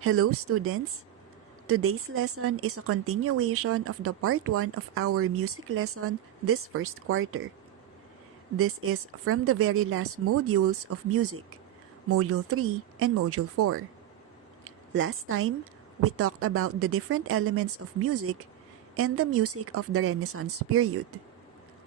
Hello students! Today's lesson is a continuation of the part 1 of our music lesson this first quarter. This is from the very last modules of music, Module 3 and Module 4. Last time, we talked about the different elements of music and the music of the Renaissance period.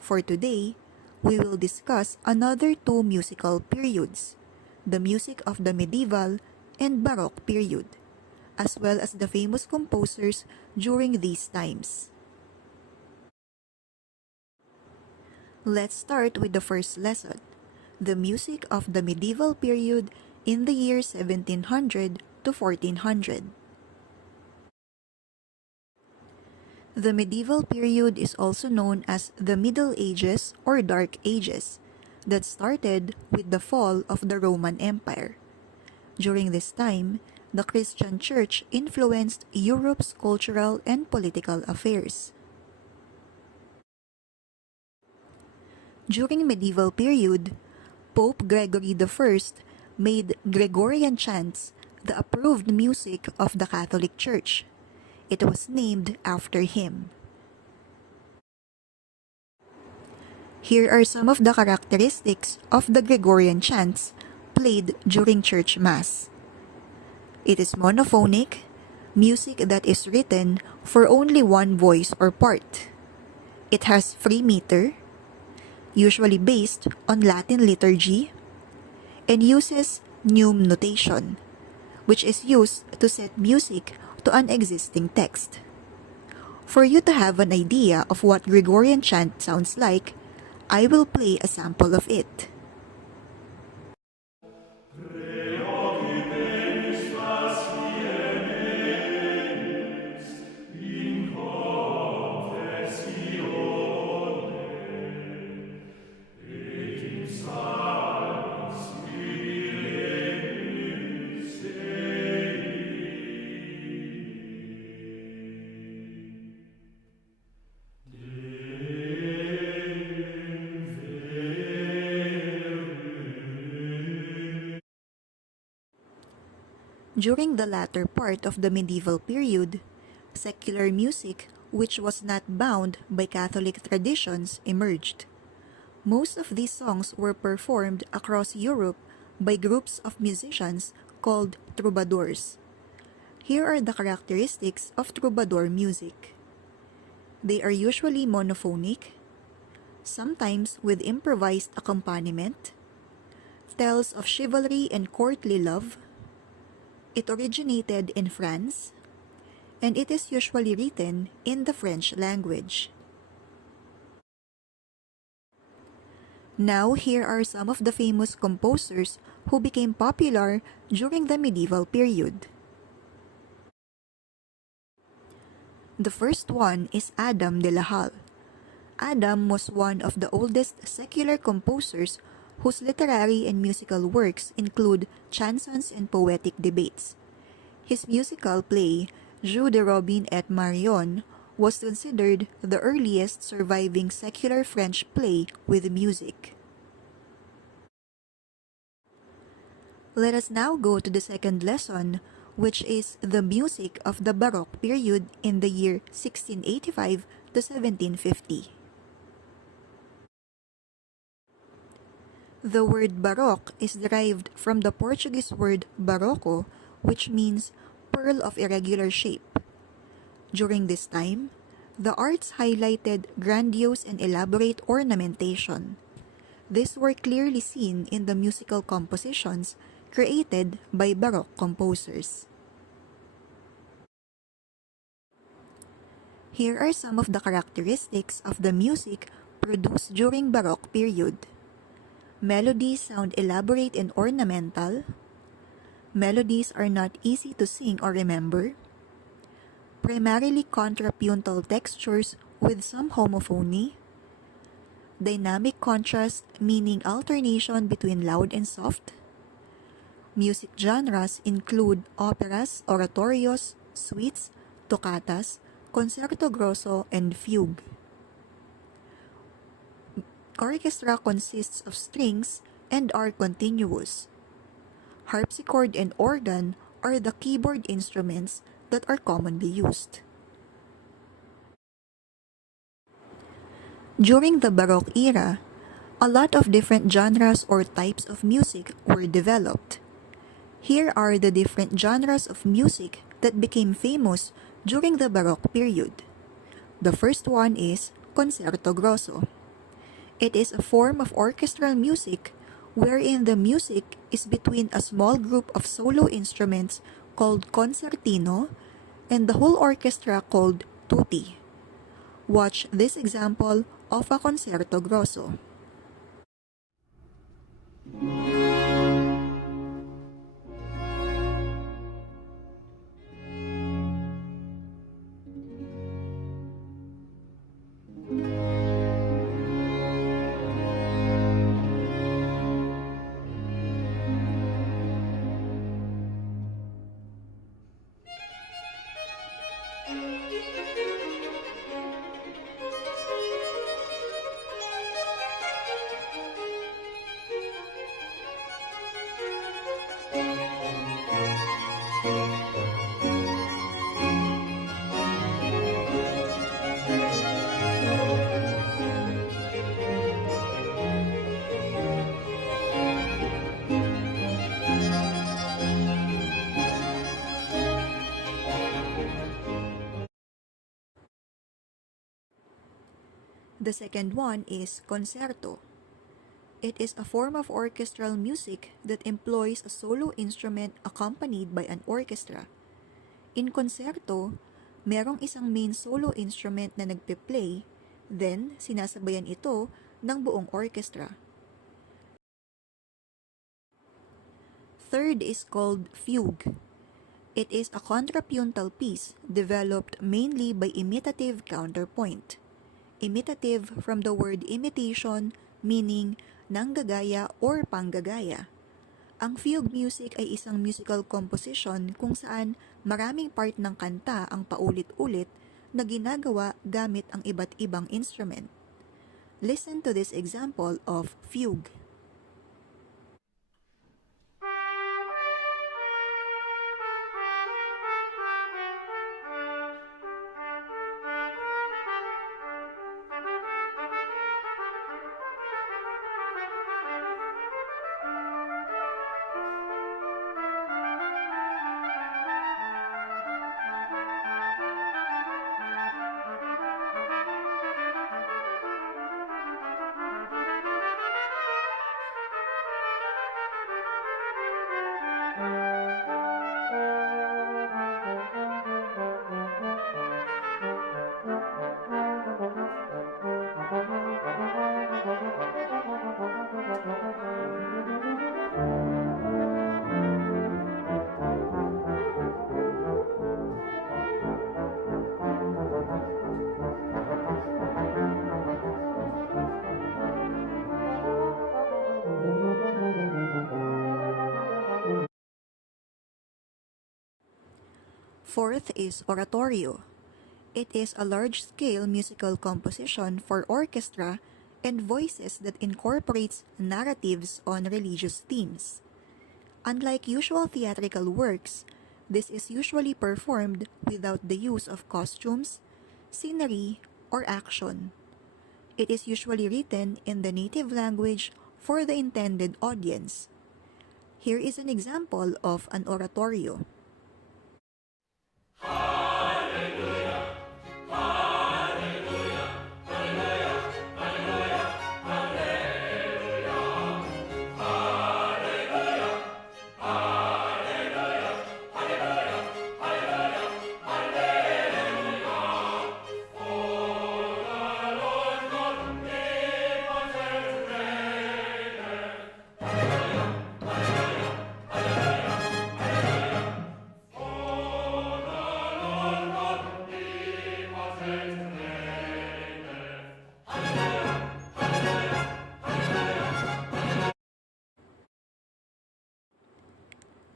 For today, we will discuss another two musical periods, the music of the medieval and Baroque period, as well as the famous composers during these times. Let's start with the first lesson, the music of the medieval period in the year 1700 to 1400. The medieval period is also known as the Middle Ages or Dark Ages, that started with the fall of the Roman Empire. During this time, the Christian Church influenced Europe's cultural and political affairs. During medieval period, Pope Gregory I made Gregorian Chants the approved music of the Catholic Church. It was named after him. Here are some of the characteristics of the Gregorian Chants played during church mass. It is monophonic, music that is written for only one voice or part. It has free meter, usually based on Latin liturgy, and uses neume notation, which is used to set music to an existing text. For you to have an idea of what Gregorian chant sounds like, I will play a sample of it. During the latter part of the medieval period, secular music, which was not bound by Catholic traditions, emerged. Most of these songs were performed across Europe by groups of musicians called troubadours. Here are the characteristics of troubadour music. They are usually monophonic, sometimes with improvised accompaniment, tells of chivalry and courtly love. It originated in France, and it is usually written in the French language. Now, here are some of the famous composers who became popular during the medieval period. The first one is Adam de la Halle. Adam was one of the oldest secular composers whose literary and musical works include chansons and poetic debates. His musical play, Jeux de Robin et Marion, was considered the earliest surviving secular French play with music. Let us now go to the second lesson, which is the music of the Baroque period in the year 1685 to 1750. The word Baroque is derived from the Portuguese word barroco, which means pearl of irregular shape. During this time, the arts highlighted grandiose and elaborate ornamentation. These were clearly seen in the musical compositions created by Baroque composers. Here are some of the characteristics of the music produced during Baroque period. Melodies sound elaborate and ornamental. Melodies are not easy to sing or remember. Primarily contrapuntal textures with some homophony. Dynamic contrast, meaning alternation between loud and soft. Music genres include operas, oratorios, suites, toccatas, concerto grosso, and fugue. Orchestra consists of strings and are continuous. Harpsichord and organ are the keyboard instruments that are commonly used. During the Baroque era, a lot of different genres or types of music were developed. Here are the different genres of music that became famous during the Baroque period. The first one is Concerto Grosso. It is a form of orchestral music wherein the music is between a small group of solo instruments called concertino and the whole orchestra called tutti. Watch this example of a Concerto Grosso. The second one is concerto. It is a form of orchestral music that employs a solo instrument accompanied by an orchestra. In concerto, merong isang main solo instrument na nagpe-play, then sinasabayan ito ng buong orchestra. Third is called fugue. It is a contrapuntal piece developed mainly by imitative counterpoint. Imitative from the word imitation, meaning nanggagaya or panggagaya. Ang fugue music ay isang musical composition kung saan maraming part ng kanta ang paulit-ulit na ginagawa gamit ang iba't ibang instrument. Listen to this example of fugue. Fourth is oratorio. It is a large-scale musical composition for orchestra and voices that incorporates narratives on religious themes. Unlike usual theatrical works, this is usually performed without the use of costumes, scenery, or action. It is usually written in the native language for the intended audience. Here is an example of an oratorio.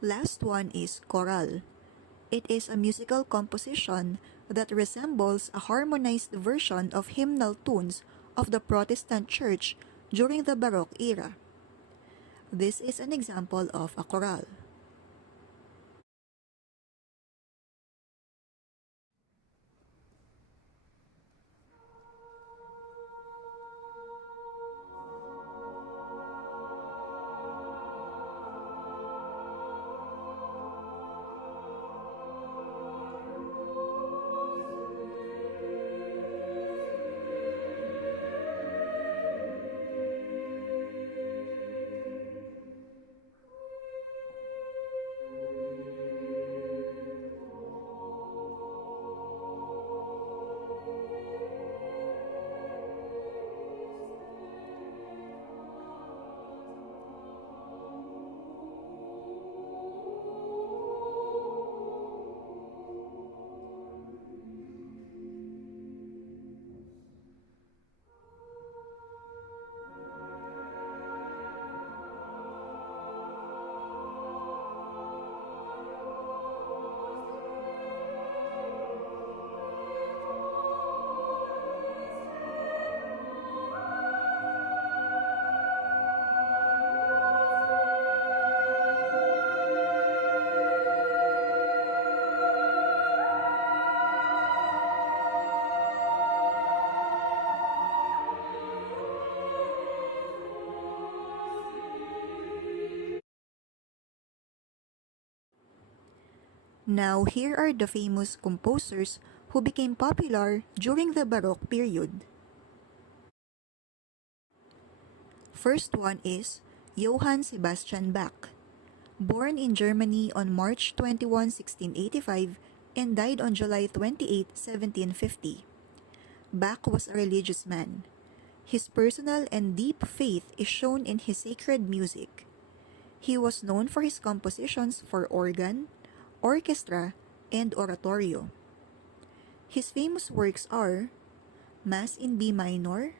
Last one is choral. It is a musical composition that resembles a harmonized version of hymnal tunes of the Protestant Church during the Baroque era. This is an example of a choral. Now here are the famous composers who became popular during the Baroque period. First one is Johann Sebastian Bach. Born in Germany on March 21, 1685 and died on July 28, 1750. Bach was a religious man. His personal and deep faith is shown in his sacred music. He was known for his compositions for organ, orchestra, and oratorio. His famous works are Mass in B minor,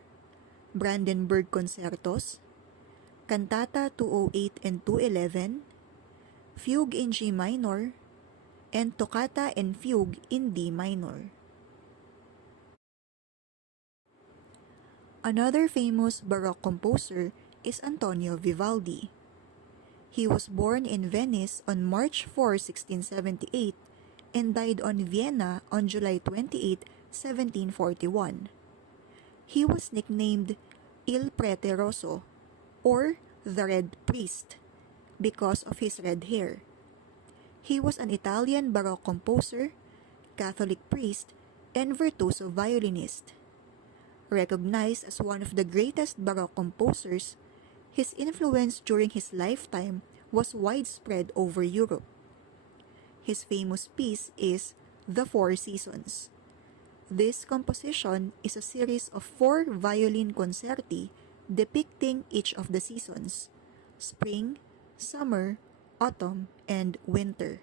Brandenburg Concertos, Cantata 208 and 211, Fugue in G minor, and Toccata and Fugue in D minor. Another famous Baroque composer is Antonio Vivaldi. He was born in Venice on March 4, 1678 and died on Vienna on July 28, 1741. He was nicknamed Il Prete Rosso, or the Red Priest, because of his red hair. He was an Italian Baroque composer, Catholic priest, and virtuoso violinist. Recognized as one of the greatest Baroque composers, his influence during his lifetime was widespread over Europe. His famous piece is The Four Seasons. This composition is a series of 4 violin concerti depicting each of the seasons: spring, summer, autumn, and winter.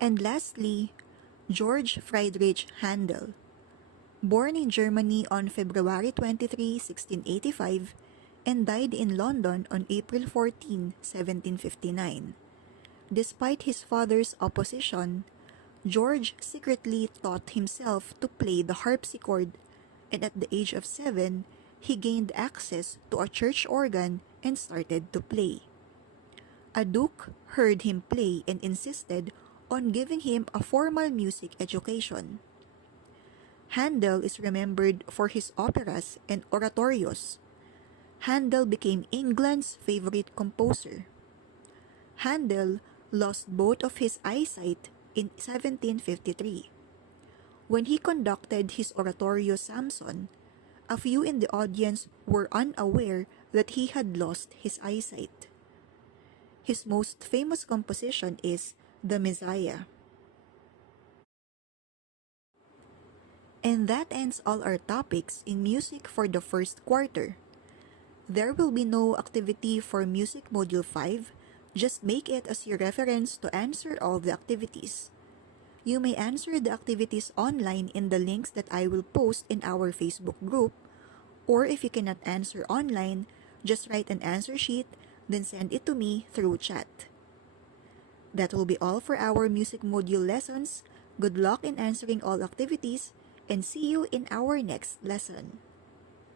And lastly, George Friedrich Handel. Born in Germany on February 23, 1685, and died in London on April 14, 1759. Despite his father's opposition, George secretly taught himself to play the harpsichord, and at the age of 7, he gained access to a church organ and started to play. A duke heard him play and insisted on giving him a formal music education. Handel is remembered for his operas and oratorios. Handel became England's favorite composer. Handel lost both of his eyesight in 1753. When he conducted his oratorio Samson, a few in the audience were unaware that he had lost his eyesight. His most famous composition is The Messiah. And that ends all our topics in music for the first quarter. There will be no activity for Music Module 5, just make it as your reference to answer all the activities. You may answer the activities online in the links that I will post in our Facebook group, or if you cannot answer online, just write an answer sheet, then send it to me through chat. That will be all for our music module lessons. Good luck in answering all activities, and see you in our next lesson.